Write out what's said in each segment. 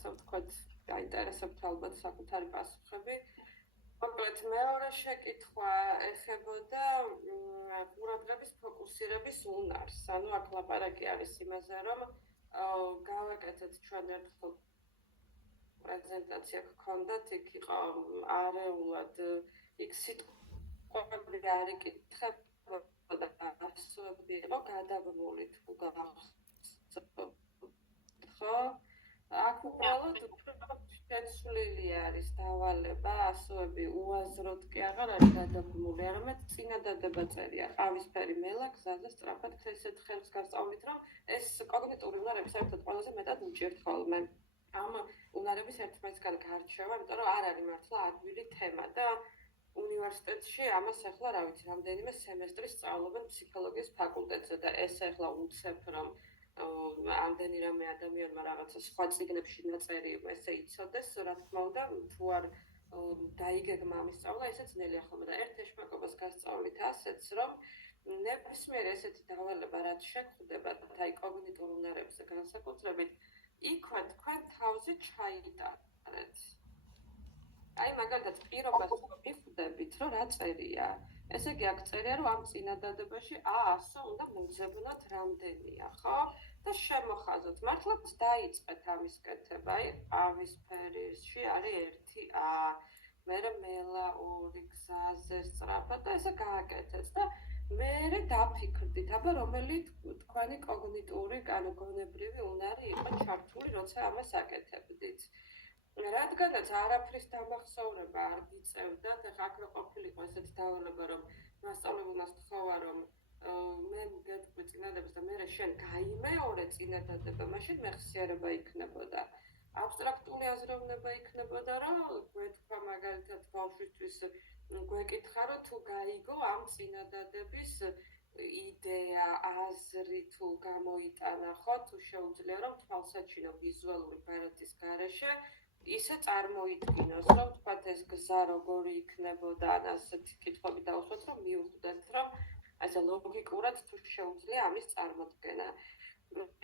ასე ვთქვათ, დაინტერესებთ ალბათ საკუთარი პასუხები. მოკლედ, მეორე შეკითხვა ეხებოდა ყურადღების ფოკუსირების უნარს. ანუ აქ ლაპარაკი არის იმაზე, რომ გავაკეთეთ ჩვენ ერთხელ პრეზენტაცია გქონდათ, იქ იყო არეულად იქ სიტყვები არ იკითხებოდა, ასოები იყო გადაბმული თუ გახსოვთ, ხო? აქ უბრალოდ შეცვლილი არის დავალება, ასოები უაზროდ კი აღარ არის გადაბმული, არამედ წინადადება წერია, ყავისფერი მელა გზაზე სწრაფად ესეთ ხელს გასწავლით, რომ ეს კოგნიტური უნარები საერთოდ ყველაზე მეტად უჭირთ ხოლმე. ამ უნარების ერთმანეთისგან გარჩევა, იმიტომ რომ არ არის მართლა ადვილი თემა და უნივერსიტეტში ამას ახლა რა ვიცი, რამდენიმე სემესტრი სწავლობენ ფსიქოლოგიის ფაკულტეტზე და ეს ახლა უცებ რომ ამდენი რამე ადამიანმა რაღაცა სხვა წიგნებში ნაწერი ესე იცოდეს, რა თქმა უნდა, თუ არ დაიგეგმა ამის სწავლა, ესე ძნელია ხოლმე და ერთ ეშმაკობას გასწავლით ასეც, რომ ნებისმიერ ესეთი დავალება რაც შეხვდება, აი კოგნიტურ უნარებზე განსაკუთრებით, იქვე თქვენ თავზე ჩაიტარეთ. აი მაგალითად პირობას მიხვდებით, რომ რა წერია. ესე იგი აქ წერია, რომ ამ წინადადებაში ასო უნდა მოძებნოთ რამდენია, ხო? და შემოხაზოთ. მართლაც დაიწყეთ ამის კეთება, აი ყავისფერისში არის 1A, მერე მელა 2 გზაზე სწრაფად და ესე გააკეთეთ და მერე დაფიქრდით, აბა რომელი თქვენი კოგნიტური, ანუ გონებრივი უნარი იყო ჩართული, როცა ამას აკეთებდით. რადგანაც არაფრის დამახსოვრება არ გიწევდათ, ახლა აქ რო ყოფილიყო ესეთი დავალება, რომ მასწავლებელმა სთხოვა, რომ მე გეტყვი წინადადებას და მერე შენ გაიმეორე წინადადება, მაშინ მეხსიერება იქნებოდა. აბსტრაქტული აზროვნება იქნებოდა, რომ გვეთქვა მაგალითად ბავშვისთვის გვეკითხა, რომ თუ გაიგო ამ წინადადების იდეა, აზრი თუ გამოიტანა, ხო, თუ შეუძლია რომ თვალსაჩინო ვიზუალური ბარათის გარეშე ისე წარმოიდგინოს, რომ თქვათ ეს გზა როგორი იქნებოდა, ან ასეთი კითხვები დავუშვათ, რომ მივხვდეთ, რომ ასე ლოგიკურად თუ შეუძლია ამის წარმოდგენა.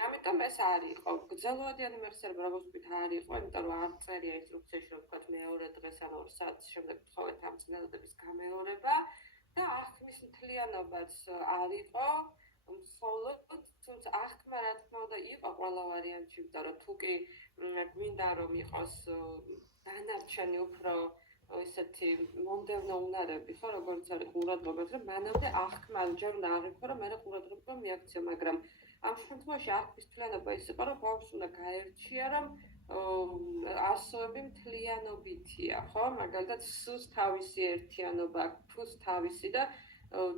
ამიტომ ეს არ იყო. გრძელვადიანი მეხსიერება როგორც ვთქვით არ იყო, იმიტომ რომ არ წერია ინსტრუქციაში, რომ თქვათ მეორე დღეს ან 2 საათის შემდეგ გთხოვეთ ამ წინადადების გამეორება და აღქმის მთლიანობაც არ იყო. მხოლოდ თუმცა აღქმა რა თქმა უნდა იყო ყველა ვარიანტში, იმიტომ რომ თუ კი გვინდა რომ იყოს დანარჩენი უფრო ისეთი მომდევნო უნარები, ხო, როგორც არის ყურადღებაც, რომ მანამდე აღქმა ჯერ უნდა აღიქვა, რომ მერე ყურადღება მიაქციო, მაგრამ ამ შემთხვევაში აღქმის მთლიანობა ის იყო, რომ ბავშვს უნდა გაერჩია, რომ ასოები მთლიანობითია, ხო? მაგალითად, სუს თავისი ერთიანობა, ფუს თავისი და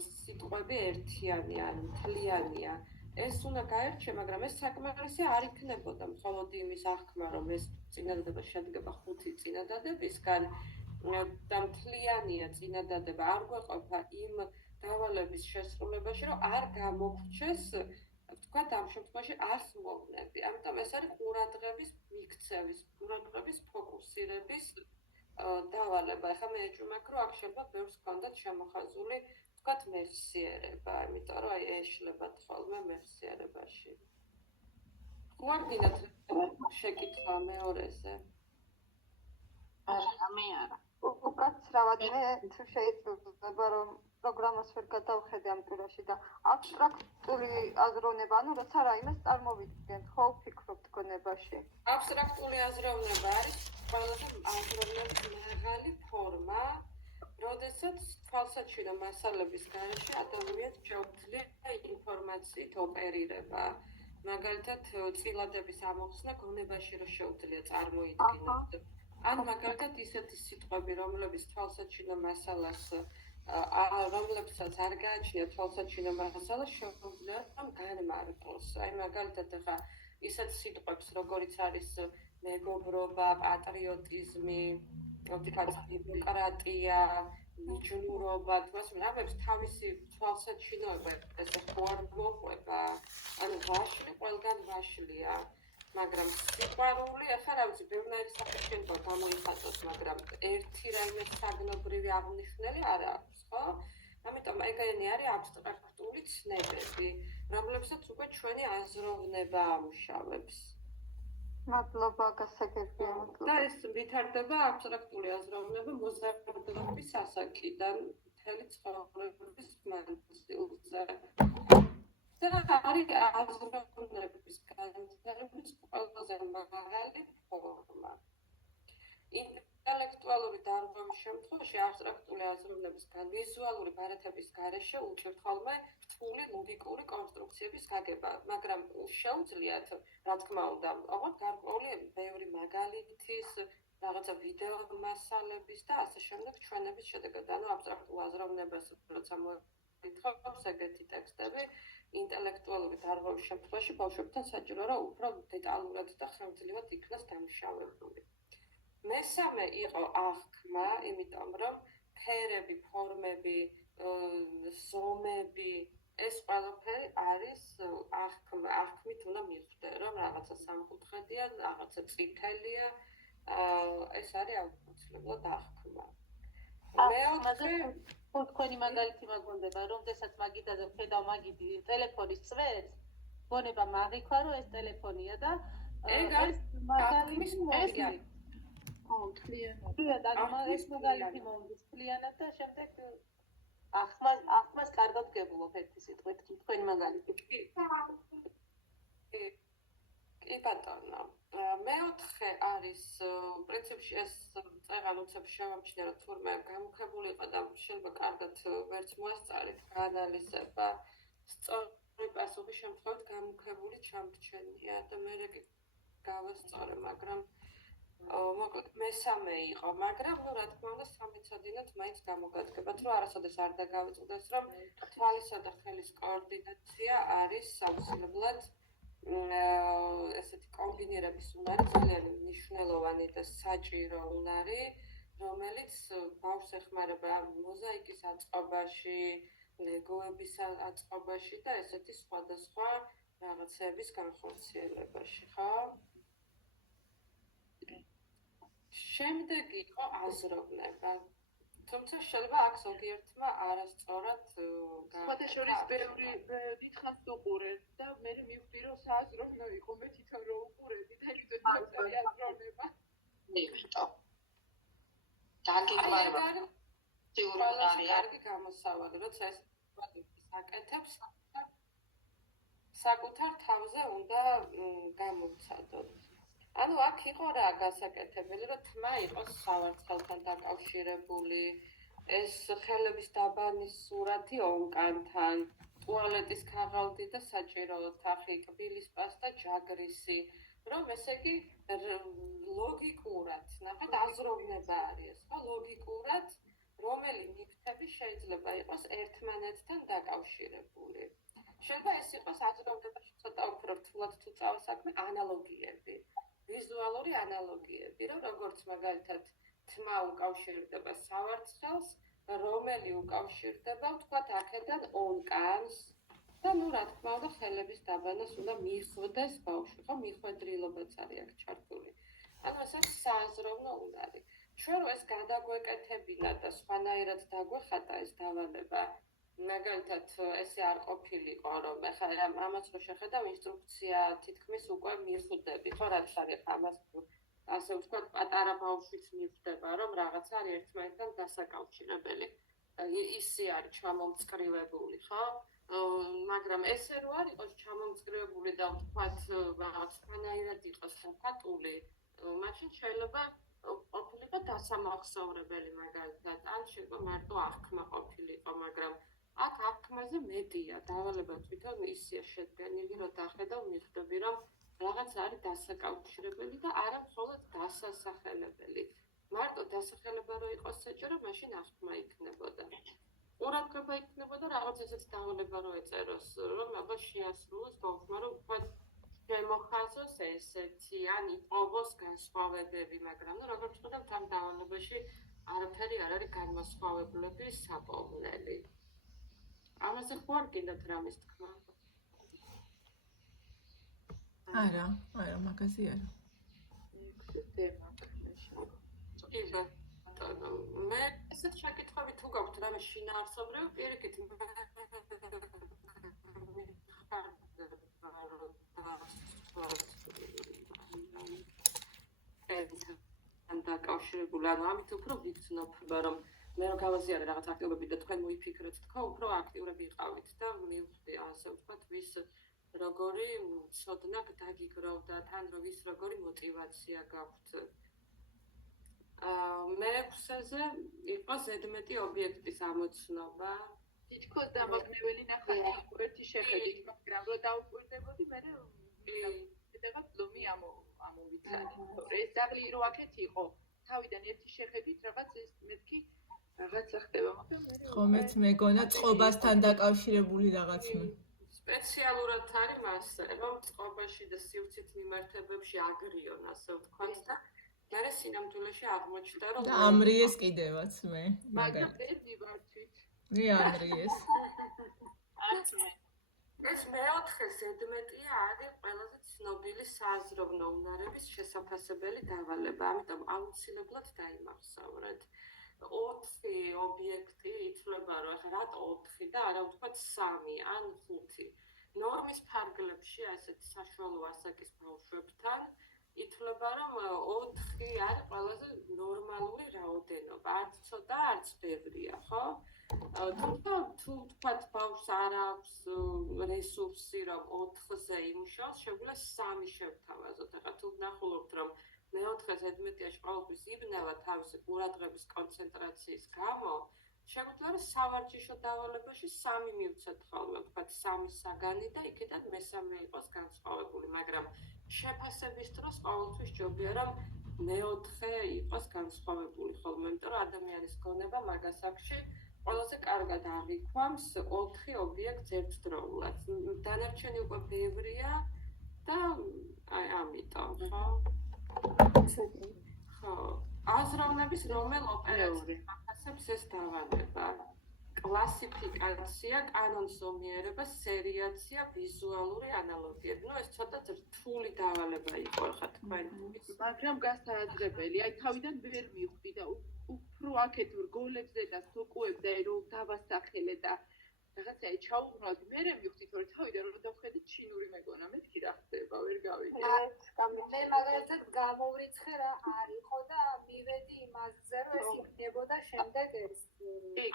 სიტყვები ერთიანია, ანუ მთლიანია. ეს უნდა გაერჩია, მაგრამ ეს საკმარისი არ იქნებოდა მხოლოდ იმის აღქმა, რომ ეს წინადადება შედგება 5 წინადადებისგან და მთლიანია წინადადება არ გვეყოფა იმ დავალების შესრულებაში, რომ არ გამოგრჩეს, ვთქვათ, ამ შემთხვევაში 100 მოვლენები. ამიტომ ეს არის ყურადღების მიქცევის, ყურადღების ფოკუსირების დავალება. ახლა მე ეჭვმაკ, რომ აქ შეიძლება ბევრს გქონდათ შემოხაზული, ვთქვათ, მეხსიერება, იმიტომ რომ აი ეშლებათ ხოლმე მეხსიერებაში. არ გინდათ შეკითხვა მეორეზე? არა, მე არა. უკაცრავად მე თუ შეიძლება რომ პროგრამას ვერ გადავხედე ამ ტურაში და აბსტრაქტული აზროვნება, ანუ როცა რაიმეს წარმოვიდგენთ, ხო ვფიქრობთ გონებაში? აბსტრაქტული აზროვნება არის ყველაზე აზროვნების მაღალი ფორმა, როდესაც თვალსაჩინო მასალების გარეშე ადამიანს შეუძლია ინფორმაციით ოპერირება. მაგალითად, წილადების ამოხსნა გონებაში რო შეუძლია წარმოიდგინოთ. ან მაგალითად ისეთი სიტყვები, რომლებიც თვალსაჩინო მასალას რომლებსაც არ გააჩნია თვალსაჩინო მასალა, შეუძლია რომ განმარტოს. აი მაგალითად ახლა ისეთ სიტყვებს, როგორიც არის მეგობრობა, პატრიოტიზმი, დემოკრატია, მიჯნურობა, თუნდაც ნაბებს თავისი თვალსაჩინოება ესე ხო არ მოყვება. ანუ ვაში ყველგან ვაშლია. მაგრამ სიყვარული, ახლა რა ვიცი, ბევრი სახით შეიძლება გამოიხატოს, მაგრამ ერთი რაიმე საგნობრივი აღნიშნელი არ აქვს, ხო? ამიტომ ეგენი არის აბსტრაქტული ცნებები, რომლებსაც უკვე ჩვენი აზროვნება ამუშავებს. მადლობა გასაგებია და ეს ვითარდება აბსტრაქტული აზროვნება მოზარდობის ასაკიდან მთელი ცხოვრების მანძილზე. და არის აზროვნების განვითარების ყველაზე მაღალი ფორმა. ინტელექტუალური დარღვევის შემთხვევაში აბსტრაქტული აზროვნებისგან ვიზუალური ბარათების გარეშე უჭირთ რთული ლოგიკური კონსტრუქციების გაგება, მაგრამ შეუძლიათ, რა თქმა უნდა, ოღონდ გარკვეული ბევრი მაგალითის, რაღაცა ვიდეო მასალების და ასე შემდეგ ჩვენების შედეგად, ანუ აბსტრაქტულ აზროვნებას როცა მოითხოვს ეგეთი ტექსტები, ინტელექტუალური დარღვევის შემთხვევაში ბავშვებთან საჭირო რომ უფრო დეტალურად და ხანგრძლივად იქნას დამუშავებული. მესამე იყო აღქმა, იმიტომ რომ ფერები, ფორმები, ზომები, ეს ყველაფერი არის აღქმით უნდა მიხვდე, რომ რაღაცა სამკუთხედია, რაღაცა წითელია, ეს არის აუცილებლად აღქმა. მეოთხე თქვენი მაგალითი მაგონდება, რომ შესაძ მაგიდაზე ვხედავ მაგიდი ტელეფონის წვერს, გონება მაგიქვა რომ ეს ტელეფონია და ეგ არის აღქმის მოდია. ეს მაგალითი მომდის მთლიანად და შემდეგ აღქმას კარგად გებულობ ერთი სიტყვით თქვენი მაგალითი. კი ბატონო. მეოთხე არის პრინციპში ეს წეღალოცებს შემამჩნია რომ თურმე გამუქებული იყო და შეიძლება კარგად ვერც მოესწარით გაანალიზება. სწორი პასუხის შემთხვევით გამუქებული ჩამრჩენია და მე კი გავასწორე, მაგრამ მოკლედ მესამე იყო, მაგრამ რა თქმა უნდა სამეცადინოდ მაინც გამოგადგებათ, რომ არასოდეს არ დაგავიწყდეს, რომ თვალისა და ხელის კოორდინაცია არის აუცილებლად ესეთი კომბინირების უნარი, ძალიან მნიშვნელოვანი და საჭირო უნარი, რომელიც ბავშვს ეხმარება მოზაიკის აწყობაში, ლეგოების აწყობაში და ესეთი სხვადასხვა რაღაცების განხორციელებაში, ხო? შემდეგი იყო აზროვნება. თუმცა შეიძლება აქ ზოგიერთმა არასწორად სხვადასხვა ბევრი დიდხანს უყურეთ და მე მივხვდი რომ სააზროვნო იყო მე თვითონ რო უყურები და იმდენ დავწერე აზროვნება. მიხტო. დაგეგმარება. სიურველი კარგი გამოსავალი, როცა ეს საკეთებს საკუთარ თავზე უნდა გამოვცადოთ. ანუ აქ იყო რა გასაკეთებელი, რომ თმა იყოს სავარცხელთან დაკავშირებული, ეს ხელების დაბანის სურათი ონკანთან, ტუალეტის ქაღალდი და საჭირო თახი, კბილის პასტა, ჯაგრისი, რომ ესე იგი ლოგიკურად, ნახეთ, აზროვნება არის ეს, ხო, ლოგიკურად, რომელი ნივთები შეიძლება იყოს ერთმანეთთან დაკავშირებული. შეიძლება ეს იყოს აზროვნებაში ცოტა უფრო რთულად თუ წავა საქმე, ანალოგიები. ვიზუალური ანალოგიები, რომ როგორც მაგალითად თმა უკავშირდება სავარცხელს, რომელი უკავშირდება, ვთქვათ, აქედან ონკანს და ნუ რა თქმა უნდა ხელების დაბანას უნდა მიხვდეს ბავშვი, ხო, მიხვედრილობაც არის აქ ჩართული. ანუ ეს არის სააზროვნო უნარი. ჩვენ რო ეს გადაგვეკეთებინა და სხვანაირად დაგვეხატა ეს დავალება, მაგალითად ესე არ ყოფილიყო, რომ ეხლა ამას რო შეხედავ ინსტრუქცია თითქმის უკვე მიხვდები, ხო, რაც არის ამას ასე ვთქვათ, პატარა ბავშვიც მიხვდება, რომ რაღაცა არის ერთმანეთთან დასაკავშირებელი. ისე არის ჩამომწკრივებული, ხო? მაგრამ ესე რო არ იყოს ჩამომწკრივებული და ვთქვათ, რაღაც სხვანაირად იყოს ხათული, მაშინ შეიძლება ყოფილიყო დასამახსოვრებელი მაგალითად, ან შეიძლება მარტო აღქმა ყოფილიყო, მაგრამ აქ აღქმაზე მეტია, დავალება თვითონ ისეა შედგენილი, რომ დახედავ მიხვდები, რომ რაღაც არის დასაკავშირებელი და არა მხოლოდ დასასახელებელი. მარტო დასახელება რო იყოს საჭირო, მაშინ აღქმა იქნებოდა. ყურადღება იქნებოდა რაღაც ესეც დავალება რო ეწეროს, რომ აბა შეასრულოს ბავშვმა, რომ ვთქვათ, შემოხაზოს ესეთი, ან იპოვოს განსხვავებები, მაგრამ როგორც ვთქვათ, ამ დავალებაში არაფერი არ არის განმასხვავებლები საპოვნელი. ამაზე ხო არ კიდათ რამის თქმა? არა, მაგაზე არა. მე ესეთ შეკითხვები თუ გაქვთ რამე შინაარსობრივი, პირიქით ან დაკავშირებული, ანუ ამით უფრო ვიგრძნობ, რომ მე რომ გავაზიარე რაღაც აქტივობები და თქვენ მოიფიქრეთ თქო, უფრო აქტიურები იყავით და მივხვდი, ასე ვთქვათ, ვის როგორი ცოდნა დაგიგროვდა, თან რომ ვის როგორი мотиваცია გაქვთ. მეექვსეზე იყო ზედმეტი ობიექტის ამოცნობა. თითქოს დამაგნეველი ნახე ერთი შეხედვით, მაგრამ რო დაუკვირდებოდი, მე მეთქე ლომი ამოვიცანი. ეს ძაღლი რო აქეთ იყო, თავიდან ერთი შეხედვით რაღაც ეს მეთქი რაღაცა ხდება, მაგრამ მე ხო მეც მეგონა წყობასთან დაკავშირებული რაღაც მე. სპეციალურად არის მასე, რომ წყობაში და სივრცით მიმართებებში აგრიონ, ასე ვთქვათ და მე სინამდვილეში აღმოჩნდა, რომ და ამრიეს კიდევაც მე. მაგრამ ბედნი ვარ თვით. მე ამრიეს. არც მე. ეს მეოთხე ზედმეტია არის ყველაზე ცნობილი საზროვნო უნარების შესაფასებელი დავალება, ამიტომ აუცილებლად დაიმახსოვრეთ. 4 ობიექტი ითვლება, რომ ახლა რატო 4 და არა ვთქვათ 3 ან 5. ნორმის ფარგლებში, ასეთ საშუალო ასაკის ბავშვებთან ითვლება, რომ 4 არის ყველაზე ნორმალური რაოდენობა, არც ცოტა, არც ბევრია, ხო? თუმცა თუ ვთქვათ ბავშვს არ აქვს რესურსი, რომ 4-ზე იმუშაოს, შეგვიძლია 3 შევთავაზოთ. ახლა თუ ვნახულობთ, რომ მეოთხე ზედმეტიაში ყოველთვის იბნევა თავისი ყურადღების კონცენტრაციის გამო, შეგვიძლია რომ სავარჯიშო დავალებაში 3 მივცეთ ხოლმე, ვთქვათ 3 საგანი და იქიდან მესამე იყოს განსხვავებული, მაგრამ შეფასების დროს ყოველთვის ჯობია რომ მეოთხე იყოს განსხვავებული ხოლმე, იმიტომ რომ ადამიანის გონება მაგას აქში ყველაზე კარგად აღიქვამს 4 ობიექტს ერთდროულად. დანარჩენი უკვე ბევრია და აი ამიტომ, ხო? ხო, აზროვნების რომელ ოპერაციას ახასებს ეს დავალება? კლასიფიკაცია, კანონზომიერება, სერიაცია, ვიზუალური ანალოგიები. ნუ ეს ცოტა რთული დავალება იყო ხა თქვენთვის. მაგრამ გასააძრებელი, აი თავიდან ვერ მივხვდი და უფრო აქეთ რგოლებზე და სოკუებზე რომ დავასახელე და რაღაცა ჩაუღრმავდი, მე მივხვდით რომ თავიდან რომ დავხედე ჩინური მეგონა, მეთქი რა ხდება, ვერ გავიგე. მე მაგალითად გამოვრიცხე რა არ იყო და მივედი იმაზე რომ ეს იქნებოდა შემდეგ ეს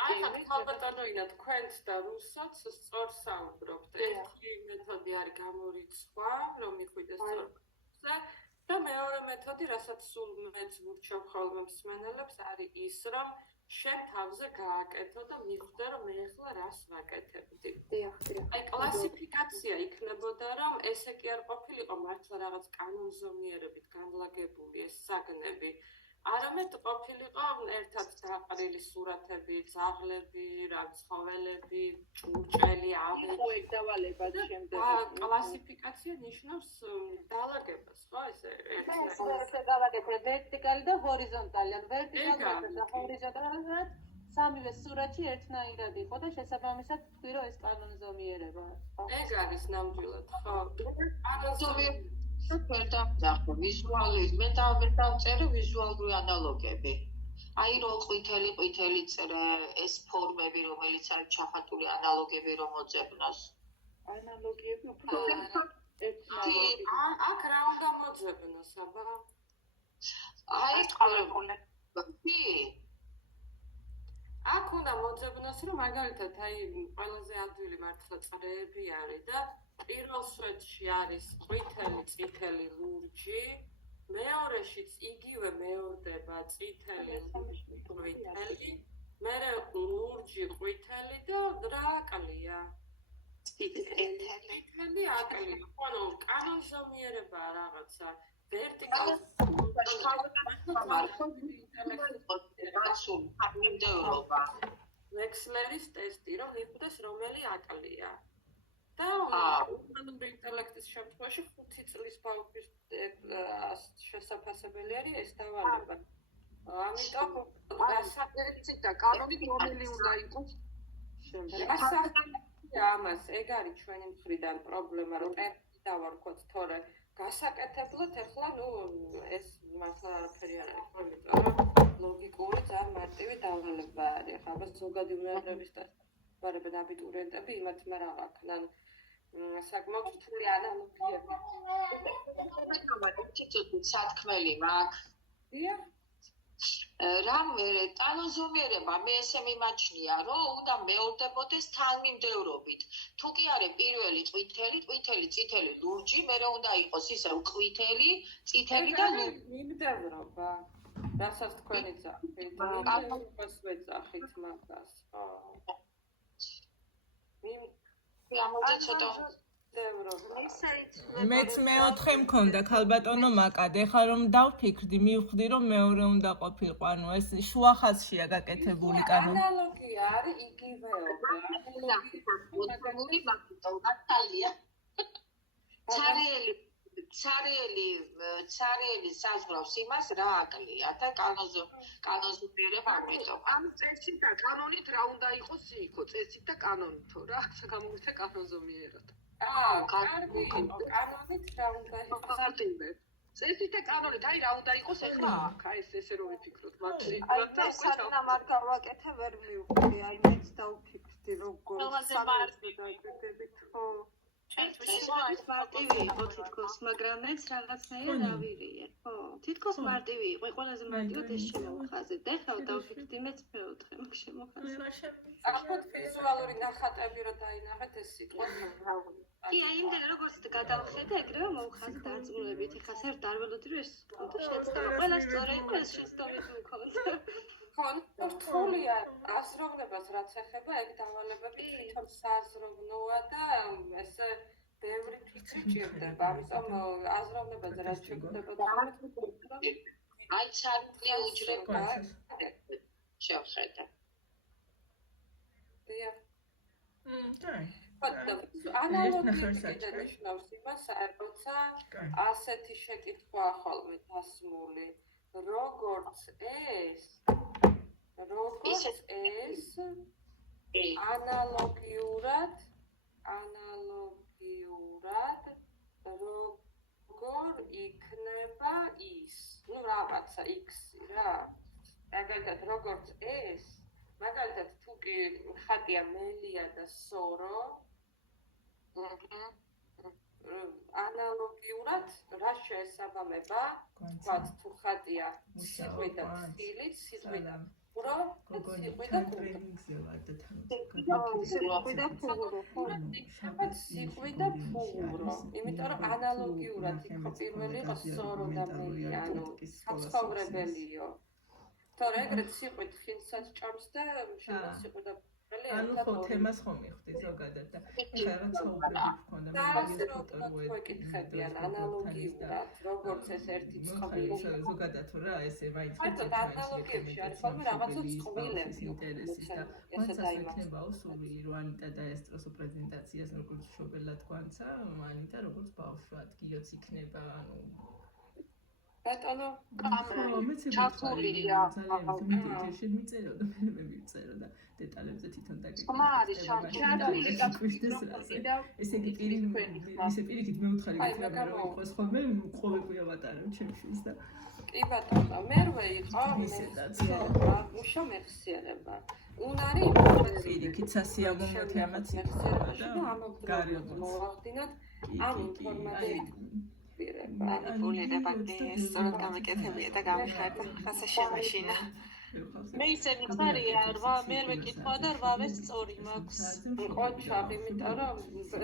აი ხალბატონო ინა თქვენც და რუსოც სწორ საუბრობთ. ერთი მეთოდი არის გამორიცხვა, რომ მიხვიდეს სწორზე და მეორე მეთოდი, რასაც სულ მეც ვურჩევ ხოლმე მსმენელებს, არის ის, რომ შენ თავზე გააკეთო და მიხვდე, რომ მე ახლა რას ვაკეთებდი. აი კლასიფიკაცია იქნებოდა, რომ ესე კი არ ყოფილიყო მართლა რაღაც კანონზომიერებით განლაგებული ეს საგნები. არამედ ყოფილიყო ერთად დაყრილი სურათები, ძაღლები, რა ცხოველები, ჭურჭელი, ავი. ხო ეგ დავალება შემდეგ. კლასიფიკაცია ნიშნავს დალაგებას, ხო ესე? ეს დავაკეთე ვერტიკალი და ჰორიზონტალი, ან ვერტიკალი და ჰორიზონტალურად სამივე სურათი ერთნაირად იყო და შესაბამისად თქვი რომ ეს კანონზომიერება. ეგ არის ნამდვილად, ხო. კანონზომიერება ფერდამძახო ვიზუალური მე დავწერე ვიზუალური ანალოგები. აი რო ყვითელი წერე ეს ფორმები რომელიც არის ჩახატული ანალოგები რომ მოძებნოს. ანალოგიები უფრო ერთნაირად. აქ რა უნდა მოძებნოს, აბა? აი ყოლებული. აქ უნდა მოძებნოს, რომ მაგალითად აი ყველაზე ადვილი მართლა წრეები არის და პირველ სვეტში არის ყვითელი, წითელი ლურჯი, მეორეშიც იგივე მეორდება წითელი, ყვითელი, მერე ლურჯი, ყვითელი და რა აკლია? წითელი აკლია. ანუ კანონზომიერება რაღაცა ვერტიკალს ვექსლერის ტესტი, რომ მიხვდეს რომელი აკლია. და უმანური ინტელექტის შემთხვევაში 5 წლის ბავშვის შესაძლებელი არის ეს დავალება. ამიტომ გასაკვირცი და კანონი რომელი უნდა იყოს შემდეგ. ამას ეგ არის ჩვენი მხრიდან პრობლემა, რომ ტერმინი დავარქვათ, თორე გასაკეთებლად ახლა ნუ ეს მართლა არაფერი არ არის, იმიტომ რომ ლოგიკური ძალიან მარტივი დავალება არის. ახლა ზოგადი უნარების და ბარებენ აბიტურიენტები იმათ მე რა ვაქნან საკმაოდ რთული ანალოგიები. სათქმელი მაქვს. დიახ. რამ ტანოზომიერება მე ესე მიმაჩნია, რომ უნდა მეორდებოდეს თანმიმდევრობით. თუ კი არის პირველი ყვითელი, წითელი, ლურჯი, მერე უნდა იყოს ისევ ყვითელი, წითელი და ლურჯი. მიმდევრობა. რასაც თქვენი ძახით, მიმდევრობას ვეძახით მაგას. ხო. ამოძე ცოტა მეც მეოთხე მქონდა ქალბატონო მაკად, ეხლა რომ დავფიქრდი, მივხვდი რომ მეორე უნდა ყოფილიყო, ანუ ეს შუა ხაზშია გაკეთებული კანონი. ანალოგია არის იგივეობა. მოწმული მაგალია. ცარიელი საზღვრავს იმას რა აკლია და კანონზომიერება ამიტომ. ამ წესით და კანონით რა უნდა იყოს იქო, წესით და კანონით ხო რა, გამოვიდა კანონზომიერად. კარგი, კანონით რა უნდა იყოს? წესით და კანონით, აი რა უნდა იყოს ეხლა აქ, აი ესე რომ ვიფიქროთ მათში. აი მე სანამ არ გავაკეთე ვერ მივხვდი, აი მეც დავფიქრდი როგორ სამართლით ხო ეს მარტივი იყო თითქოს, მაგრამ მეც რაღაცნაირად ავირიე, ხო? თითქოს მარტივი იყო, ყველაზე მარტივად ეს შემოვხაზე. და ეხლა დავფიქრდი, მეც მეოთხე მაგ შემოვხაზე. ახოთ ვიზუალური ნახატები რო დაინახეთ ეს სიტყვა. კი, აი იმდენ როგორც გადავხედე, ეგრევე მოვხაზე დარწმუნებით. ეხლა საერთოდ არ ველოდი რომ ეს კონტო შეცდომა. ყველა სწორი იყო, ეს შეცდომით მქონდა. ხო, რთულია აზროვნებას რაც ეხება, ეგ დავალებები თვითონ საზროვნოა და ესე ბევრი ფიქრი ჭირდება. ამიტომ აზროვნებაზე რაც შეგვდება, აი ცარიელი უჯრება შევხედე. დიახ. კაი. ანალოგიები ნიშნავს იმას, როცა ასეთი შეკითხვა ხოლმე დასმული, როგორც ეს ანალოგიურად როგორ იქნება ის, ну რაღაცა x-ი რა. მაგალითად როგორც ეს, მაგალითად თუ კი ხატია მელია და სორო, ანალოგიურად რა შეესაბამება, თქვათ თუ ხატია სიყვი და ცილი, სიყვი და პურო, სიყვი და სიყვი და ფურო, იმიტომ რომ ანალოგიურად იქო პირველი იყო სორო და მელია, ანუ საცხოვრებელიო. თორე ეგრეთ სიყვით ხილსაც ჭამს და შეიძლება სიყვი და ანუ ხო თემას ხომ მიხდი ზოგადად და ეხლა რა ცხოვრები გქონდა და ასე რომ ვეკითხებიან ანალოგიურად როგორც ეს ერთი წყობილი ზოგადად რა ესე მაინც საერთოდ ანალოგიებში არის ხოლმე რაღაცა წყობილები ინტერესის და მაინც იქნებაო სურვილი რომ ანიტა დაესწროს პრეზენტაციას როგორც მშობელად გვანცა ანიტა როგორც ბავშვად გიოც იქნება ანუ ბატონო ჩართულია მიწერო და მე მიწერო და დეტალებზე თვითონ დაგეკითხა. ხმა არის ჩართული ესე იგი პირიქით მე უთხარი გითხრა რომ იყოს ხოლმე ყოველკვირა ვატარებ ჩემშვილს და კი ბატონო მერვე იყო მუშა მეხსიერება უნარი პირიქით სასიამოვნოთი ამაც იყო და გარემოს მოახდინოთ ამ ინფორმაციით მანიპულირება სწორად გამეკეთებია და გამიხარდა ხასა შემაშინა მე ისე მიხარია 8 მერვე კითხვა და 8-ს სწორი მაქვს ყოჩაღ იმიტომ რომ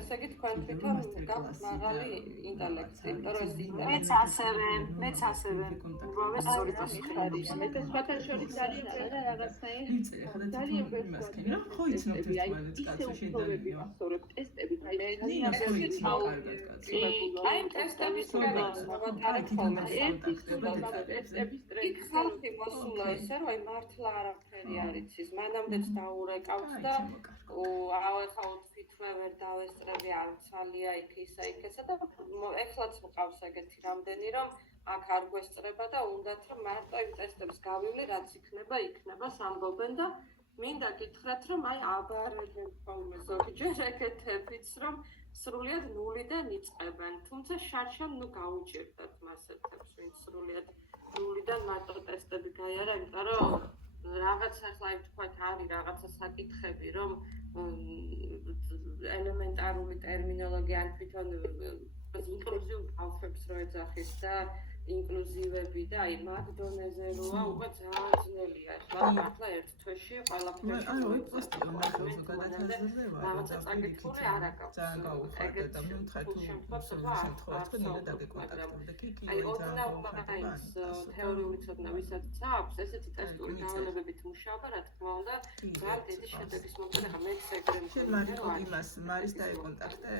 ესე იგი თქვენ თვითონ გაქვთ მაღალი ინტელექტი იმიტომ რომ ეს მეც ასევე 8-ს სწორი პასუხი არის მე და სხვათა შორის ძალიან და რაღაცნაირად ძალიან მასკინა ხო იცნობთ ერთმანეთს კაცო შეიძლება ტესტები აი ტესტების იქ ხალხი მოსულა ესე რომ მართლა არაფერი არ იცის მანამდეც დაურეკავს და ეხლა თვითონ ვერ დავესწრები არცალია იქ ისა იქესა და ეხლაც მყავს ეგეთი რამდენი რომ აქ არ გვესწრება და უნდათ რომ მარტო იმ ტესტებს გავივლი რაც იქნება სამბობენ და მინდა გითხრათ რომ აი აბარებენ ხოლმე ზოგჯერ ეგეთებიც რომ სრულიად ნულიდან იწყებენ თუმცა შარშან ნუ გაუჭირდათ მასეთებს ვინც სრულიად ნულიდან მარტო ტესტები გაიარა იმიტომ რომ რაღაც ახლა ვთქვათ არის რაღაცა საკითხები რომ ელემენტარული ტერმინოლოგია ან თვითონ ინკლუზიურ ბავშვებს რო ეძახის და ინკლუზივები და აი მაგ დონეზე როა უკვე ძალიან ძნელია. ახლა მართლა ერთ თვეში ყველაფერში ანუ პოსტი ნახევს გადათაზრზე ვარ. რაღაცა წაკითხული არ აქვს. ძალიან გაუხარდა და მე მითხარ თუ შემთხვევაში ნილა დაგეკონტაქტებდა კი კი აი ოდნავ მაგაიც თეორიული ცოდნა ვისაც აქვს, ესეთი ტესტური დავალებებით მუშაობა, რა თქმა უნდა, ძალიან დიდი შედეგის მომწონს. ახლა მე ეგრე მიხარ იმას მარის დაეკონტაქტე?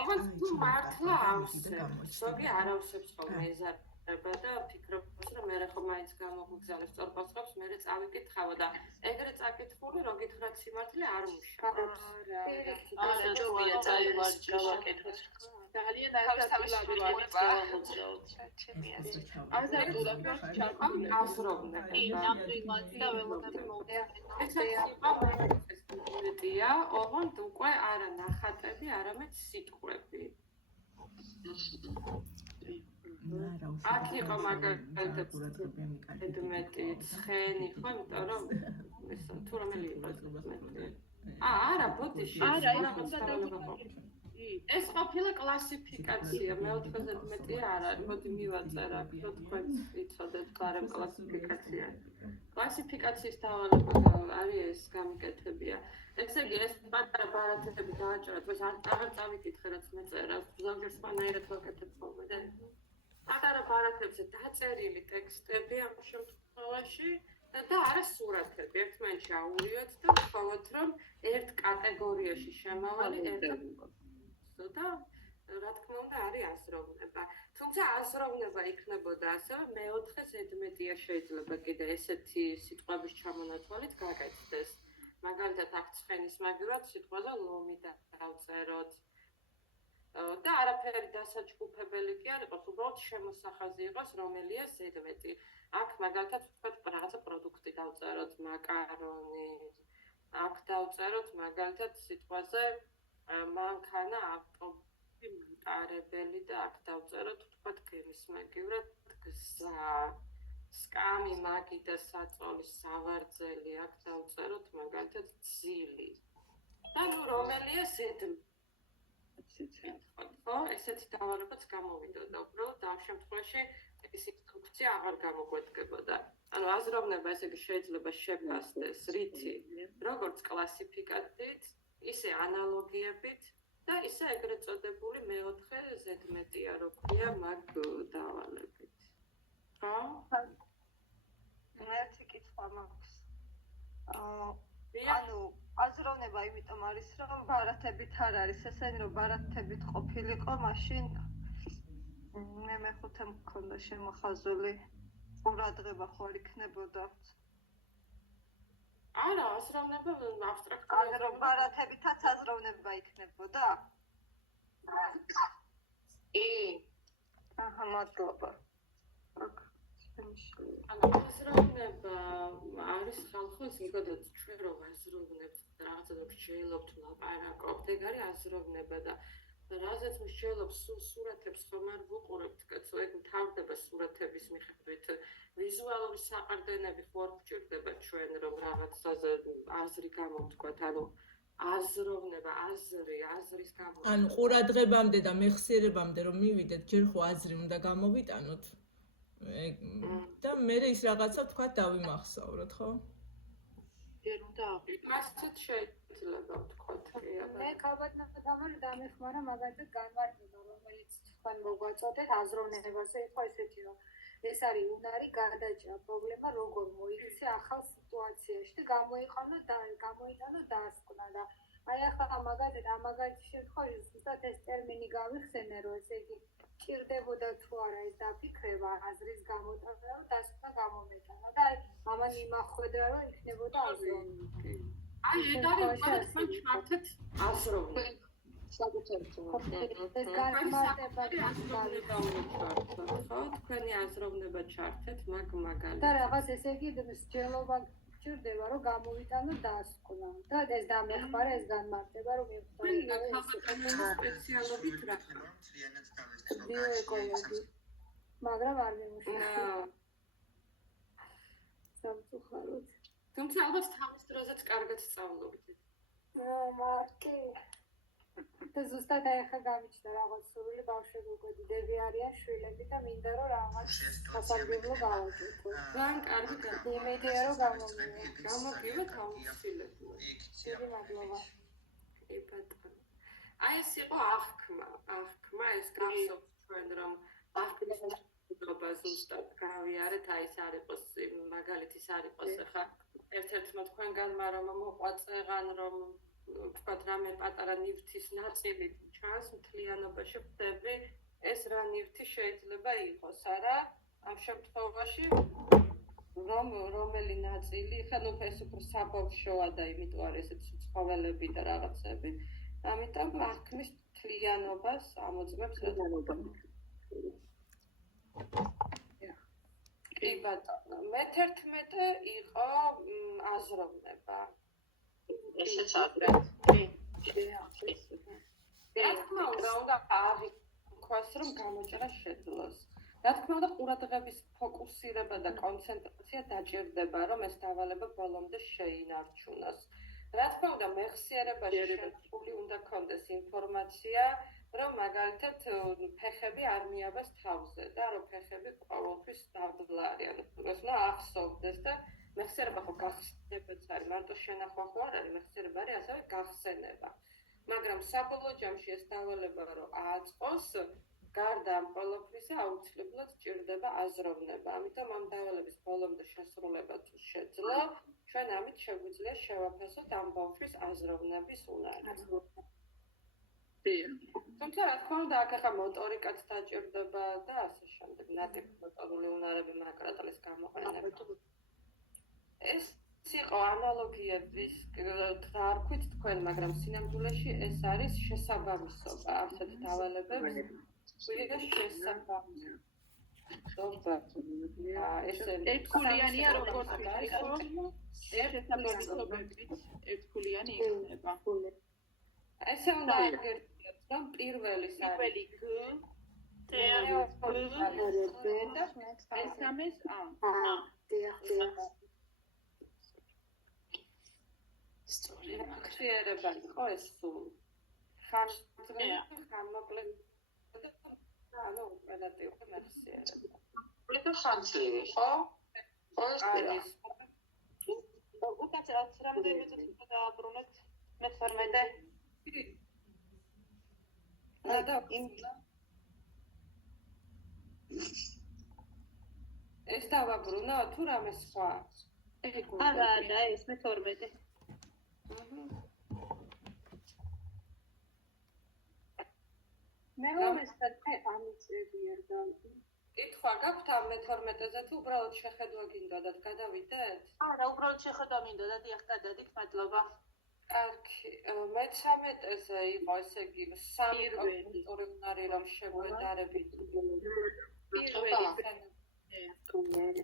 ოღონდ თუ მართლა ავსებს, ზოგი არ ავსებს ხოლმე ეზარება და ფიქრობს, რომ მე ხო მაინც გამოგგზავნებს სწორპასუხებს, მე წავიკითხავ და ეგრე წაკითხული, რო გითხრათ სიმართლე არ მუშაობს. ძალიან აზროვნებია, ოღონდ უკვე არა ნახატები, არამედ სიტყვები. აქ იყო მაგალითად მეტი ცხენი, ხო, იმიტომ რომ თუ რომელი იყო არა, ბოდიში ეს ყოფილა კლასიფიკაცია, მე-14 არ არის, მოდი მივაწერ აქ, რომ თქვენც იცოდეთ გარემ კლასიფიკაცია. კლასიფიკაციის დავალება არის ეს გამიკეთებია. ესე იგი, ეს პატარა ბარათები დააჭერათ, ეს აღარ წავიკითხე, რაც მეწერა, ზოგჯერ სხვანაირად ვაკეთებ ხოლმე და პატარა ბარათებზე დაწერილი ტექსტები ამ შემთხვევაში და არა სურათები, ერთმანეთში აურიოთ და ვთხოვოთ, რომ ერთ კატეგორიაში შემავალი ერთად და რა თქმა უნდა არის აზროვნება. თუმცა აზროვნება იქნებოდა ასევე მეოთხე ზედმეტია შეიძლება კიდე ესეთი სიტყვების ჩამონათვალით გაკეთდეს. მაგალითად აქ ცხენის მაგივრად სიტყვაზე ლომი დავწეროთ. და არაფერი დასაჯგუფებელი კი არ იყოს, უბრალოდ შემოსახაზი იყოს, რომელია ზედმეტი. აქ მაგალითად ვთქვათ, რაღაცა პროდუქტი დავწეროთ, მაკარონი. აქ დავწეროთ მაგალითად სიტყვაზე მანქანა, ავტობუსი, მატარებელი და აქ დავწეროთ, ვთქვათ, გემის მაგივრად გზა. სკამი, მაგი და საწოლი, სავარძელი, აქ დავწეროთ მაგალითად ძილი. და ნუ რომელია ზედმეტი. ხო, ესეთი დავალებაც გამოვიდოდა, უბრალოდ ამ შემთხვევაში ეს ინსტრუქცია აღარ გამოგვედგებოდა. ანუ აზროვნება ესე იგი შეიძლება შეფასდეს რითი, როგორც კლასიფიკაციით, ისე ანალოგიებით და ისე ეგრეთ წოდებული მეოთხე ზედმეტია, რო ქვია მაგ დავალებით. ხო? ერთი კითხვა მაქვს. ანუ აზროვნება იმიტომ არის, რომ ბარათებით არ არის, ესენი რომ ბარათებით ყოფილიყო, მაშინ მე მეხუთე მქონდა შემოხაზული ყურადღება ხო არ იქნებოდა. არა, აზროვნება აბსტრაქტული. რომ ბარათებითაც აზროვნება იქნებოდა? აჰა, მადლობა. ანუ აზროვნება არის ხალხოს მიგოდათ ჩვენ რომ აზროვნებთ რაღაცებს შეიძლება ლაპარაკობთ, ეგ არის აზროვნება და რაზეც მსჯელობს სურათებს ხომ არ ვუყურებთ, კაცო, ეგ მთავრდება სურათების მიხედვით. ვიზუალური საყრდენები ხო არ გვჭირდება ჩვენ რომ რაღაცაზე აზრი გამოვთქვათ, ანუ აზროვნება, აზრის გამო. ანუ ყურადღებამდე და მეხსიერებამდე რომ მივიდეთ, ჯერ ხო აზრი უნდა გამოვიტანოთ. და მე ის რაღაცა თქვა დავიმახსოვროთ, ხო? ჯერ უნდა ასეთ შეიძლება ვთქვათ. მე ქალბატონო თამარი დამეხმარა მაგალითად განმარტება, რომელიც თქვენ მოგვაწოდეთ აზროვნებაზე, იყო ესეთი რომ ეს არის უნარი გადაჭრა პრობლემა როგორ მოიქცე ახალ სიტუაციაში და გამოიტანო დასკვნა და აი ახლა მაგალითად ამ მაგალითის შემთხვევაში ზუსტად ეს ტერმინი გავიხსენე რომ ესე იგი ჭირდებოდა თუ არა ეს დაფიქრება აზრის გამოტანა რომ დასკვნა გამომეტანა და აი ამან იმახვედრა რომ იქნებოდა აზროვნება. აი ეგ არის თქვენ ჩართეთ აზროვნება. ეს განმარტება ხო, თქვენი აზროვნება ჩართეთ მაგალითად. და რაღაც ესე იგი მსჯელობა ჭირდება რომ გამოვიტანო დასკვნა და ეს დამეხმარა ეს განმარტება რომ სპეციალობით რა ბიოეკოლოგი მაგრამ არ მიმუშავე სამწუხაროდ თუმცა ალბათ თავის დროზეც კარგად სწავლობთ. მარტი და ზუსტად ახლა გამიჩნდა რაღაც სურვილი ბავშვები უკვე დიდები არიან შვილები და მინდა რომ რაღაც სასარგებლო გავაკეთო. ძალიან კარგი იმედია რომ გამოგივეთ აუცილებლად. დიდი მადლობა. კი ბატონო. აი ეს იყო აღქმა ეს გახსოვთ ჩვენ რომ აღქმის ნობა ზუსტად გავიარეთ აი ეს არ იყოს მაგალითის არ იყოს ახლა ერთ-ერთმა თქვენგანმა რომ მოყვაწეღან რომ ვთქვათ რამე პატარა ნივთის ნაწილი ჩანს მთლიანობაში ხდები ეს რა ნივთი შეიძლება იყოს არა ამ შემთხვევაში რომელი ნაწილი ხა ნუ ეს უფრო საბავშვოა და იმიტომ არის ესეც ცხოველები და რაღაცები ამიტომ აღქმის მთლიანობას ამოწმებს რა კი ბატონო მე-11 იყო აზროვნება ესეც ადრე რა თქმა უნდა აღიქვას რომ გამოჭრა შეძლოს რა თქმა უნდა ყურადღების ფოკუსირება და კონცენტრაცია დაჭირდება რომ ეს დავალება ბოლომდე შეინარჩუნოს რა თქმა უნდა მეხსიერებაში შემკული უნდა კონდეს ინფორმაცია რომ მაგალითად ფეხები არ მიაბას თავზე და რომ ფეხები ყოველთვის დაბლა არიან. ეს უნდა ახსოვდეს და მეხსიერება ხო გახსნებაც არის, მარტო შენახვა ხო არ არის, მეხსიერება არის ასევე გახსენება. მაგრამ საბოლოო ჯამში ეს დავალება რომ აწყოს, გარდა ამ ყოველფრისა აუცილებლად სჭირდება აზროვნება. ამიტომ ამ დავალების ბოლომდე შესრულება თუ შეძლო, ჩვენ ამით შეგვიძლია შევაფასოთ ამ ბავშვის აზროვნების უნარს. თუმცა რა თქმა უნდა აქ ახლა მოტორიკაც დაჭირდება და ასე შემდეგ ნატიფი მოტორული უნარები მაკრატალის გამოყენება ეს იყო ანალოგიების რა არქვით თქვენ მაგრამ სინამდვილეში ეს არის შესაბამისობა ასეთ დავალებებს ვიღა შესაბამისობა ესე ერთგულიანია როგორც ვიყო შესაბამისობებით ერთგულიანი იქნება ესე უნდა აგერდეთ რომ პირველი გ ესამეს სწორი მახსიერება იყო ეს სულ ხანმოკლე ანუ ოპერატიული მახსიერება პრეტო ხანძლივი ხო? არის უკაცრავად რამდენი წუთი დააბრუნეთ მე-12 ეს დავაბრუნო თუ რამე სხვა? არა, ეს მე-12. მე რომ ეს და ამიწევია და კითხვა გაქვთ ამ მე-12-ზე თუ უბრალოდ შეხედვა გინდოდათ გადავიდეთ? არა, უბრალოდ შეხედვა მინდოდა, დიახ, გადადით, მადლობა. კარგი, მე-13-ზე იყო ესე იგი სამი კომპიუტერი უნარი რომ შეგვედარებით. პირველი მეორე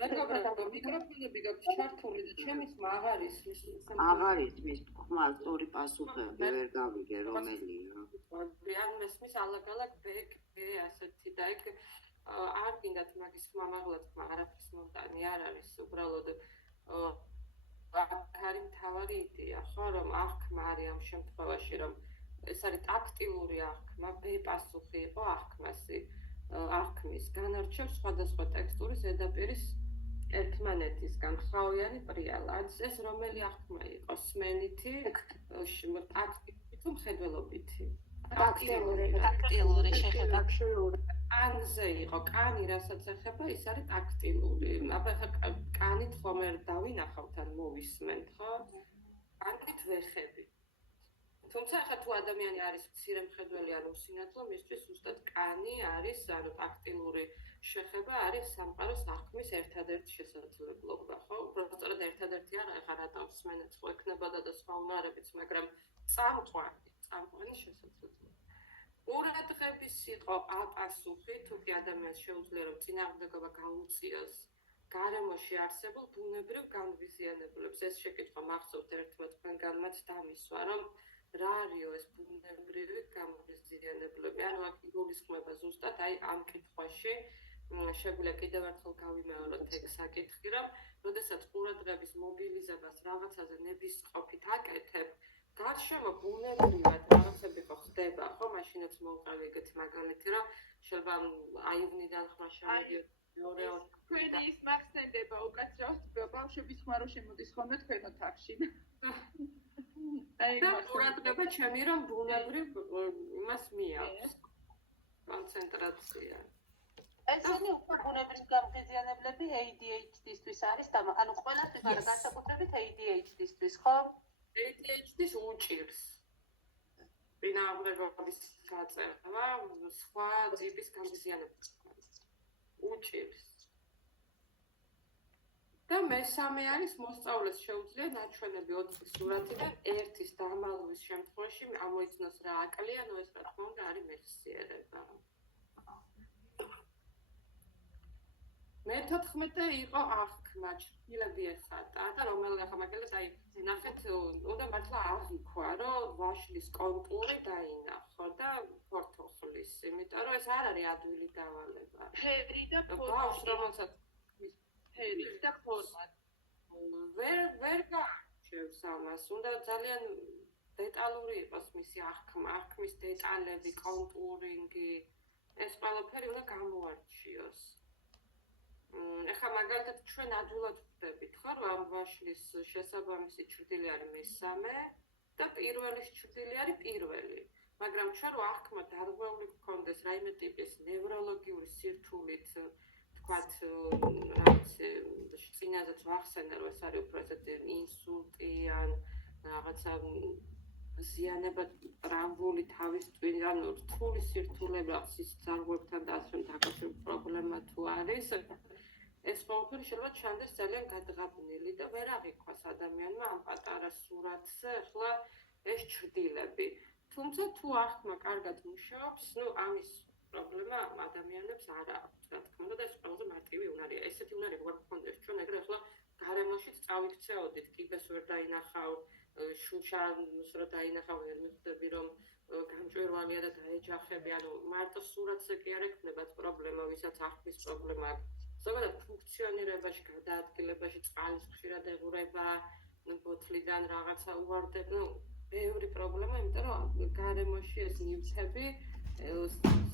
მეგობრებო, მიკროფონები გაქვთ ჩართული და ჩემის აღარ ისმის. აღარ ისმის თქმა, სწორი პასუხები ვერ გავიგე რომელია. ან მესმის ალაგ-ალაგ ბეკ ასეთი და ეგ არ გინდათ მაგის ხმა მაღლა თქმა არაფრის მომტანი არ არის უბრალოდ არის მთავარი იდეა ხო რომ აღქმა არის ამ შემთხვევაში რომ ეს არის ტაქტილური აღქმა ბ-პასუხი იყო აღქმასი აღქმის განარჩევს სხვადასხვა ტექსტურის ზედაპირის ერთმანეთისგან ხავიანი პრიალა ეს რომელი აღქმა იყო სმენითი ტაქტიკური თუ მხედველობითი ტაქტილური შეხედვა კანზე იყო კანი რასაც ეხება ის არის ტაქტილური აბა ხა კანით ხომ არ დავინახავთ ან მოვისმენთ ხო კანით ვეხები თუმცა ხა თუ ადამიანი არის მცირე მხედველი ან უსინათლო მისთვის ზუსტად კანი არის ანუ ტაქტილური შეხება არის სამყაროს აღქმის ერთადერთი შესაძლებლობა ხო უბრალოდ ერთადერთი არა ხა რატომ სმენაც ხო ექნებოდა და სხვა უნარებიც მაგრამ წამყვანი შესაძლებლობა ყურადღების იყო აპასუხი თუ კი ადამიანს შეუძლია რომ წინააღმდეგობა გაუწიოს გარემოში არსებულ ბუნებრივ განვიზიანებლებს ეს შეკითხვა მახსოვთ ერთმა თქვენგანმაც დამისვა რომ რა არისო ეს ბუნებრივი გამღიზიანებლები. ანუ აქ იგულისხმება ზუსტად აი ამ კითხვაში შეგვიძლია კიდევ ერთხელ გავიმეოროთ ეგ საკითხი, რომ როდესაც ყურადღების მობილიზებას რაღაცაზე ნებისყოფით აკეთებ, გარშემო ბუნებრივად რაღაცები ხო ხდება, ხო? მაშინაც მოვყავი ეგეთი მაგალითი, რომ შეიძლება აივნიდან ხმა შემოდიოს მეორე თქვენი ის მახსენდება უკაცრავად ბავშვების ხმა რო შემოდის ხოლმე თქვენ ოთახში. და ყურადღება ჩემი რომ ბუნებრივ იმას მიაქვს კონცენტრაცია. ესენი უკვე ბუნებრივი გამღიზიანებლები ADHD-ისთვის არის და ანუ ყველასთვის არა განსაკუთრებით ADHD-ისთვის, ხო? ADHD-ს უჭირს. ბინაურების გაწერვა, სხვა ტიპის გამღიზიანებებს უჭირს. და მესამე არის მოსწავლეს შეუძლია ნაჩვენები 4 სურათიდან ერთის დამალვის შემთხვევაში ამოიცნოს რა აკლია, ნუ ეს რა თქმა უნდა არის მეხსიერება. მე-14 იყო აღქმა, ჩრდილები ეხატა და რომელი ახლა მაგალითად აი ნახეთ, უნდა მართლა აღიქვა, რომ ვაშლის კონტური დაინახო და ფორთოხლის, იმიტომ რომ ეს არ არის ადვილი დავალება. ფერი და ფერი და ფორმა. ვერ გაარჩევს ამას, უნდა ძალიან დეტალური იყოს მისი აღქმა, აღქმის დეტალები, კონტურინგი, ეს ყველაფერი უნდა გამოარჩიოს. ეხლა მაგალითად ჩვენ ადვილად ვხვდებით, ხო, რომ ამ ვაშლის შესაბამისი ჩრდილი არის მესამე და პირველის ჩრდილი არის პირველი. მაგრამ ჩვენ რო აღქმა დარღვეული გქონდეს რაიმე ტიპის ნევროლოგიური სირთულით, თქვათ, რაღაც წინაზეც ვახსენე, რომ ეს არის უფრო ესეთი ინსულტი ან რაღაცა ზიანება ტრამვული თავის ტვინი, ანუ რთული სირთულეები, სისხლძარღვებთან და ასე დაკავშირებული პრობლემა თუ არის, ეს ყველაფერი შეიძლება ჩანდეს ძალიან გადღაბნილი და ვერ აღიქვას ადამიანმა ამ პატარა სურათზე ახლა ეს ჩრდილები. თუმცა თუ აღქმა კარგად მუშაობს, ნუ ამის პრობლემა ადამიანებს არ აქვს, რა თქმა უნდა, და ეს ყველაზე მარტივი უნარია. ესეთი უნარი როგორ გქონდეს ჩვენ ეგრე ახლა გარემოშიც წავიქცეოდით, კიბეს ვერ დაინახავ, შუშანს რო დაინახავ, ვერ მიხვდები რომ გამჭვირვალეა და დაეჯახები, ანუ მარტო სურათზე კი არ ექნებათ პრობლემა, ვისაც აღქმის პრობლემა აქვს. ზოგადად ფუნქციონირებაში, გადაადგილებაში, წყალის ხშირად ეღურება, ბოთლიდან რაღაცა უვარდება, ნუ ბევრი პრობლემა, იმიტომ რომ გარემოში ეს ნივთები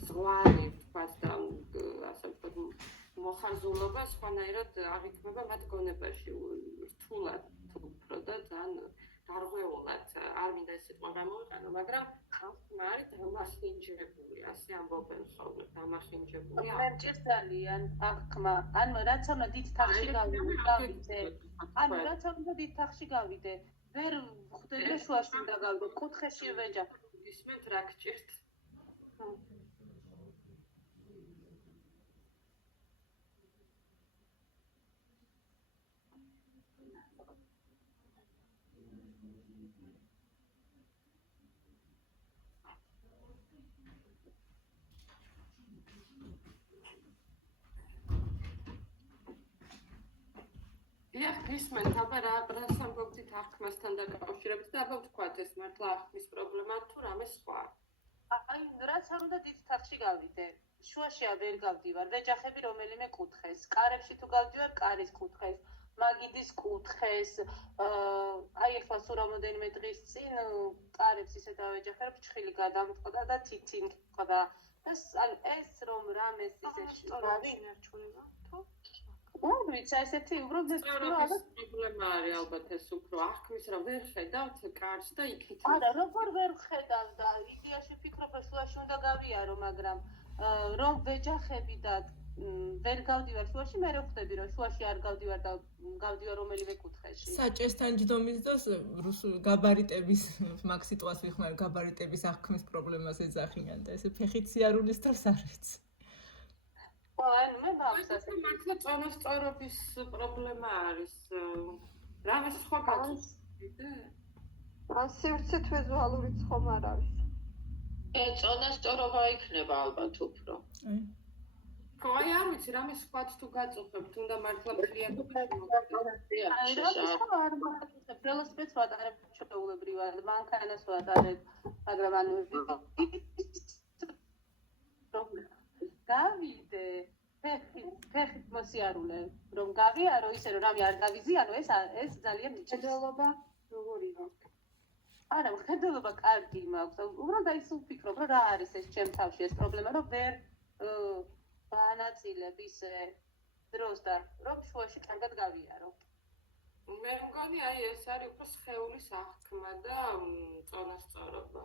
ზღვარი, თქვათ და ასე ვთქვათ, მოხაზულობა სხვანაირად აღიქმება მათ გონებაში, რთულად უფრო და ძალიან გარღვეულად. არ მინდა ეს სიტყვა გამოვიყენო, მაგრამ აღქმა არის დამახინჯებული, ასე ამბობენ ხოლმე, დამახინჯებული. მე მჭირს ძალიან აღქმა. ანუ რაც უნდა დიდ თახში გავიდე. ანუ რაც უნდა დიდ თახში გავიდე. ვერ ხვდები რომ შუაში უნდა გავიდე, კუთხეში ვეჯახე. ისმენთ რა გჭირთ? ისმენთ, აბა რას ამბობთ აღქმასთან დაკავშირებით და აბა ვთქვათ ეს მართლა აღქმის პრობლემა თუ რამე სხვა. აი, რაც არ უნდა დიდ თახში გავიდე. შუაში ვერ გავდივარ, ვეჯახები რომელიმე კუთხეს. კარებში თუ გავდივარ, კარის კუთხეს, მაგიდის კუთხეს. აი, ახლა სულ რამოდენიმე დღის წინ კარებს ისე დავეჯახე, რომ ფრჩხილი გადამწყდა და თითი მწყდა. ეს რომ რამეს ისე შევარი ინარჩუნება, თუ? ვიცი, ესეთი უბრალოდ პრობლემა არის ალბათ ეს უფრო აღქმის რა ვერ ხედავთ კარს და იქით. არა, როგორ ვერ ხედავ და იდეაში ვფიქრობ, რომ შუაში უნდა გავიარო, მაგრამ რომ ვეჯახები და ვერ გავდივარ შუაში, მე ვხვდები, რომ შუაში არ გავდივარ და გავდივარ რომელიმე კუთხეში. საჭესთან ჯდომის და გაბარიტების მაგ სიტყვას ვიხმარ, გაბარიტების აღქმის პრობლემას ეძახიან და ესე ფეხით სიარულის თავს არ ვიცი. ანუ მე გავხსენე, მართლა წონასწორობის პრობლემა არის. რამე სხვა გაწუხდიდე? სივრცით ვიზუალური ცხომა არ არის. წონასწორობა იქნება ალბათ უფრო. ხო, ხო, აი არ ვიცი, რამე სხვაც თუ გაწუხებთ, უნდა მართლა მთლიანობაში ველოსიპედს ვატარებ ჩვეულებრივად, მანქანას ვატარებ, მაგრამ ანუ გავიდე ფეხით მოსიარულე, რომ გავიარო ისე რომ რამე არ გავიზიანო, ეს ძალიან მიჩნევს. ხედელობა როგორია? არა, ხედელობა კარგი მაქვს. უბრალოდ აი სულ ვფიქრობ, რომ რა არის ეს ჩემ თავში ეს პრობლემა, რომ ვერ ვანაწილებ ისე დროს და რომ შუაში კარგად გავიარო. მე მგონი აი ეს არის უფრო სხეულის აღქმა და წონასწორობა.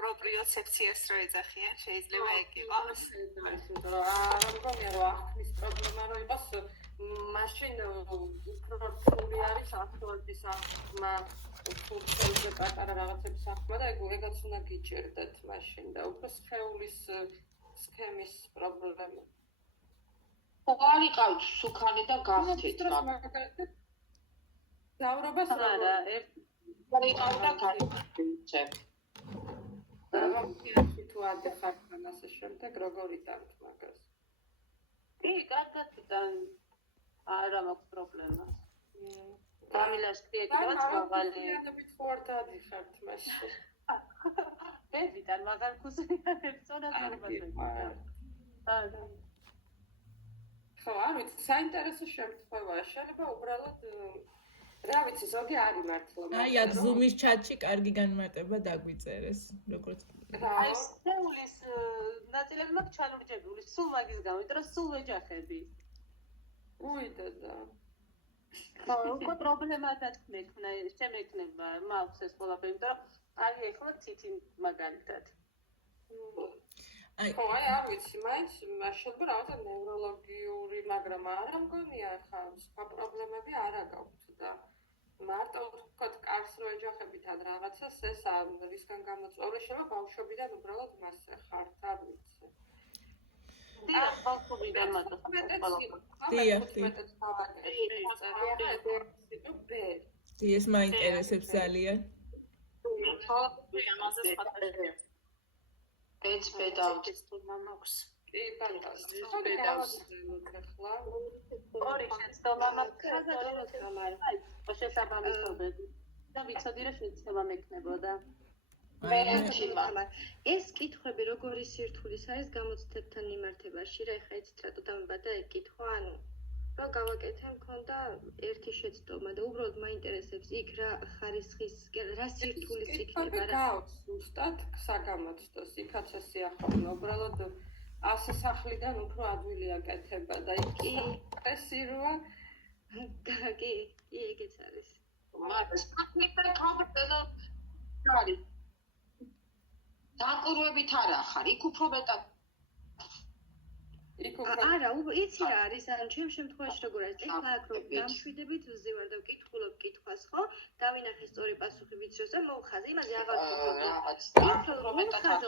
პროპრიოცეფციას რო ეძახიან, შეიძლება ეგ იყოს. იმიტომ რომ არ მგონია რომ აღქმის პრობლემა რო იყოს, მაშინ უფრო რთული არის ახალების აღქმა, ფურცელზე პატარა რაღაცების აღქმა და ეგაც უნდა გიჭირდეთ მაშინ და უფრო სხეულის სქემის პრობლემა. არიყავით სუქანი და გახთით, მაგალითად დავრობას არა, არიყავ და გახთით. რომქიაში თუ ადეხართ ასე შემდეგ როგორი დავთ მაგას? კი, კარგად ვიტან. არა მაქვს პრობლემას. გამილას კრიეტივაც მაღალი.იანობით ხوار დადიხართ მაშინ. მე ვიტან მაგარ ქუსინებს წონასწორობაზე. არა. ხო, არ ვიცი, საინტერესო შემთხვევაა. შეიძლება უბრალოდ რა ვიცი, ზოგი არის მართლა. აი, აქ Zoom-ის ჩატში კარგი განმარტება დაგვიწერეს, როგორც აი, სხეულის ნაწილები მაქვს ჩანურჯებული, სულ მაგის გამო, იმიტომ რომ სულ ვეჯახები. უიდოდა. ხო, უკვე პრობლემადაც შემექნება, მაქვს ეს ყველაფერი, იმიტომ რომ აი ეხლა ციცი მაგალითად. ხო, აი არ ვიცი, მაინც შეიძლება რაღაცა ნევროლოგიური, მაგრამ არა მგონია ხა სხვა პრობლემები არა გაქვთ და მარტო ვთქვათ, კარს რო ეჯახებით ან რაღაცას, ეს რისგან გამოწვეული შეიძლება ბავშვობიდან უბრალოდ მასე ხართ, არ ვიცი. დიახ, ბავშვობიდან მარტო. დი ეს მაინტერესებს ძალიან. ხო, ამაზე სპეციალისტია. ეს ბედავთ. მამაქვს. კი, ფანტასტიკი. ბედავს. ახლა ორი შეცდომა მაქვს, შესაბამისობები. და ვიცოდი რომ შეცდომა მექნებოდა. ეს კითხვები როგორი სირთულის არის გამოცდებთან მიმართებაში? რა ეხა იცით რატო დამებადა ეგ კითხვა? ანუ რა გავაკეთე, მქონდა ერთი შეცდომა და უბრალოდ მაინტერესებს იქ რა ხარისხის, რა სირთულის იქნება რა. გავს ზუსტად საგამოცდოს, იქაც ესე ახალ უბრალოდ ასე სახლიდან უფრო ადვილი აკეთება და იქ ეს როა კი, ეგეც არის. მაგრამ სპეციფიკა პრობლემა არის. დაკვირვებით არ ახარ, იქ უფრო მეტად არა, იცი რა არის, ან ჩემ შემთხვევაში როგორ არის, ეხლა აქ რომ დამშვიდებით ვზივარ და ვკითხულობ კითხვას, ხო? დავინახე სწორი პასუხი ვიცროს და მოვხაზე, იმაზე აღარ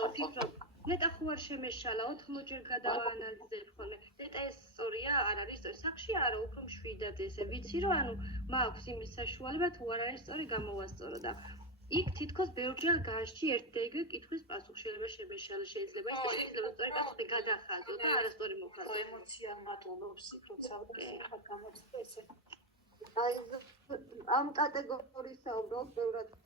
ვფიქრობ. ნეტა ხო არ შემეშალა, 80-ჯერ გადავაანალიზებ ხოლმე. ნეტა ეს სწორია, არ არის სწორი. სახში არა, უფრო მშვიდად ესე ვიცი რომ ანუ მაქვს იმის საშუალება თუ არ არის სწორი გამოვასწორო და იქ თითქოს ბევრჯერ განსჭი ერთ და იგივე კითხვის პასუხი შეიძლება შემეშალა, შეიძლება ის შეიძლება სწორი პასუხი გადახაზო და არასწორი მოხაზო. ემოცია მატულობს, როცა ხარ გამოცდა ესე. აი ამ კატეგორიისა უბრალოდ ბევრად